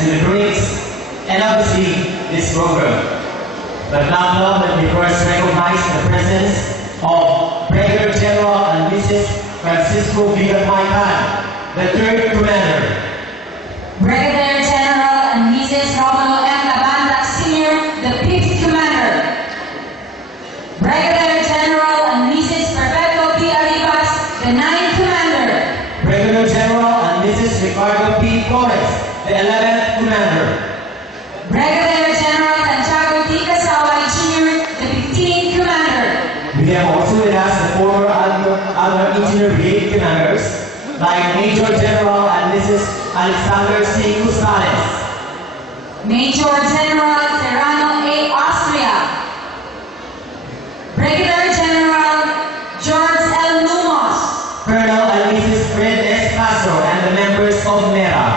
and the critics, and obviously this program. But now let me first recognize the presence of Brigadier General and Mrs. Francisco Villamaycan, the 3rd Commander. Brigadier General and Mrs. Romulo M. Labanda Sr., the 5th Commander. Brigadier General and Mrs. Perpetuo P. Arribas, the 9th Commander. Brigadier General and Mrs. Ricardo P. Torres, the 11th Commander. Brigadier General Santiago T. Casaway Jr., the 15th Commander. We have also with us the former other Engineer Brigade Commanders, like Major General and Mrs. Alexander C. Custales. Major General Serrano A. Austria. Brigadier General George L. Lumos. Colonel and Mrs. Fred S. Castro and the members of MERA.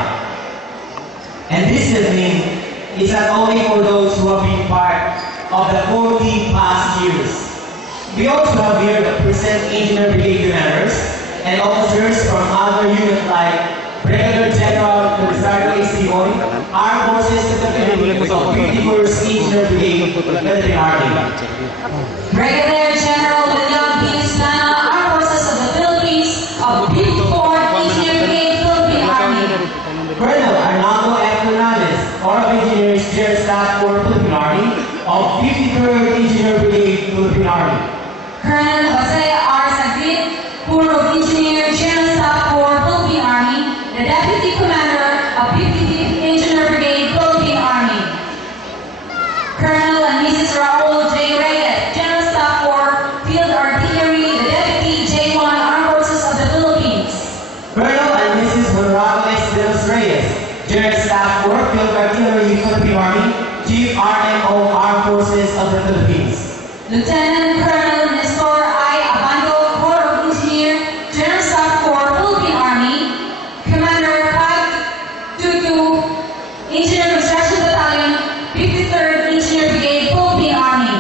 And this evening is not only for those who have been part of the 40 past years. We also have here the present Engineer Brigade Commanders and officers from other units like Brigadier General Felizardo A. Simoy, Armed Forces of the Philippines of 51st Engineer Brigade, Philippine Army. Brigadier General William P. Islana, Armed Forces of the Philippines of 54th Engineer Brigade, Philippine Army. Colonel Arnaldo F. Fernandez, Corps of Engineers, General Staff Corps, Philippine Army, of 53rd Engineer Brigade, Philippine Army. Colonel Jose R. Saglit, Corps of Engineers, General Staff Corps, Philippine Army, the Deputy Commander of 55th Engineer Brigade, Philippine Army. Colonel and Mrs. Raul J. Reyes, General Staff Corps, Field Artillery, the Deputy J1 Armed Forces of the Philippines. Colonel and Mrs. Honorables de los Reyes, General Staff Corps, Field Artillery, Philippine Army, Chief RMO Armed Forces of the Philippines. Lieutenant Colonel Nestor I. Abando, Corps of Engineers, General Staff Corps, Philippine Army, Commander 522, Engineer Construction Battalion, 53rd Engineer Brigade, Philippine Army.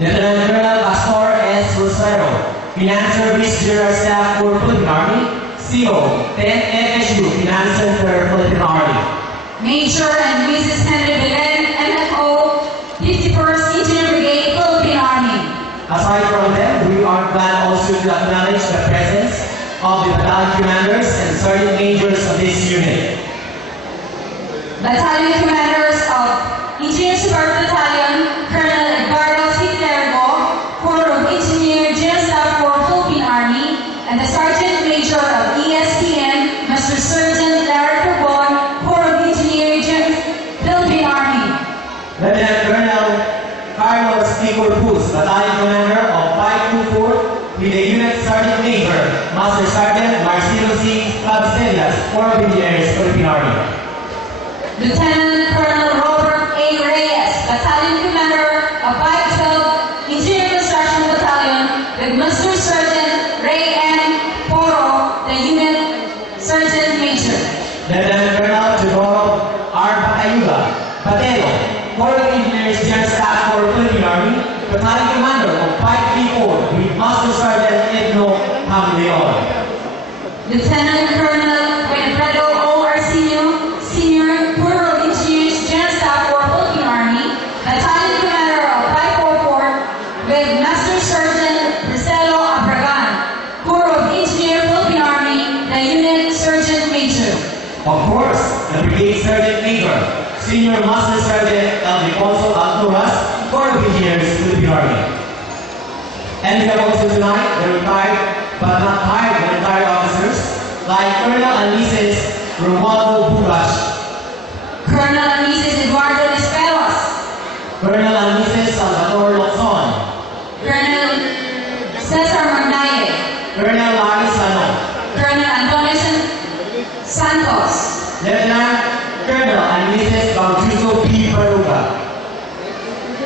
Lieutenant Colonel Pastor S. Rosero, Finance Service General Staff Corps, Philippine Army, CO, 10th FSU, Finance Center, Philippine Army. Major and Mrs. Henry Belen, NFO, 51st Engineer Brigade, Philippine Army. Aside from them, we are glad also to acknowledge the presence of the battalion commanders and sergeant majors of this unit. Battalion Commanders of Engineer Support Battalion, Colonel Eduardo C. Clergo, Corps of Engineers, General Staff Corps, Philippine Army, and the Sergeant Major of ESPN, Master Sergeant Larry Carbon, Corps of Engineers, Philippine Army. Lieutenant Colonel Carlos P. Corpus, Battalion Commander of 524, with the unit Sergeant Major, Master Sergeant Marcelo C. Cabcellas, Corps of Engineers, Philippine Army. Lieutenant Colonel Robert A. Reyes, Battalion Commander of 512 Engineer Construction Battalion, with Master Sergeant Ray N. Poro, the unit Sergeant Major. Lieutenant Colonel Teodoro R. Batayuga, Batero, Corps of Engineers, General Staff Corps, Philippine Army, Battalion Commander of 534, with Master Sergeant Edno Hamleon. Lieutenant Colonel Winfredo O. Arsenio, Senior, Corps of Engineers, General Staff Corps, Philippine Army, Battalion Commander of 544, with Master Sergeant Marcelo Abragan, Corps of Engineers, Philippine Army, the unit Sergeant Major. Of course, the Brigade Sergeant Major, Senior Master Sergeant Alfonso Alturas, Corps of Engineers, Philippine Army. And we have also tonight the retired, but not retired officers, like Colonel and Mrs. Romualdo Bugash, Colonel and Mrs. Eduardo Despelos, Colonel and Mrs. Salvador Locson, Colonel Cesar Magnaye, Colonel Larry Sano, Colonel Antonio Santos, Lieutenant Colonel and Mrs. Baujuso P. Baruga.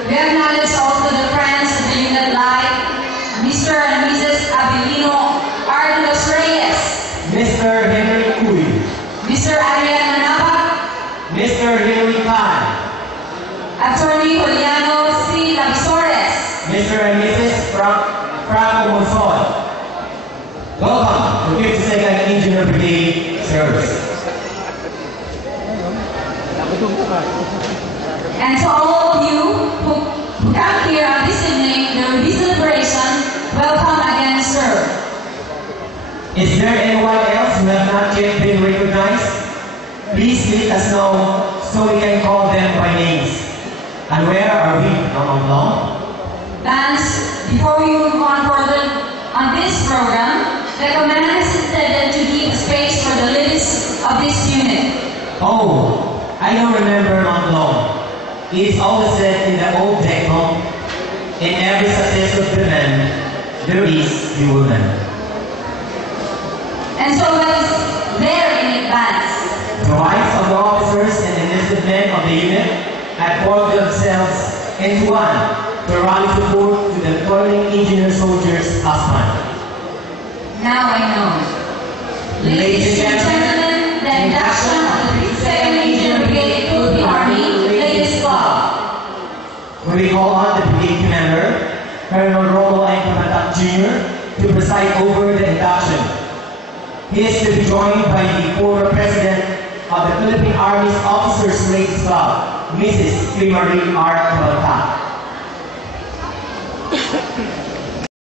We acknowledge also the friends of the unit life, Mr. and Mrs. Abilino R. De Los Reyes, Mr. Henry Cuy, Mr. Adrian Manapa, Mr. Henry Khan, Attorney Juliano C. Lavisores, Mr. and Mrs. Franco Monson. Welcome to 52nd Engineer Brigade Service. And to all of you who come here on this evening, there will be celebration. Welcome again, sir. Is there anyone else who have not yet been recognized? Please let us know so we can call them by names. And where are we, Ma'am Long? Bands, before we move on further on this program, the command is intended to give space for the leaders of this unit. Oh, I don't remember Ma'am Long. It is always said in the old decalogue, in every successful man, there is a woman. And so what is there in advance? The wives of the officers and enlisted men of the unit had formed themselves into one to rally support to the toiling engineer soldiers' husband. Now I know. Ladies and gentlemen, the induction of the 52nd Engineer Brigade Philippine Army Ladies Club. We call on the brigade commander, Colonel Romo Aymatatak Jr., to preside over the induction. He is to be joined by the former president of the Philippine Army's Officers Ladies Club, Mrs. Marie R. Cabalta.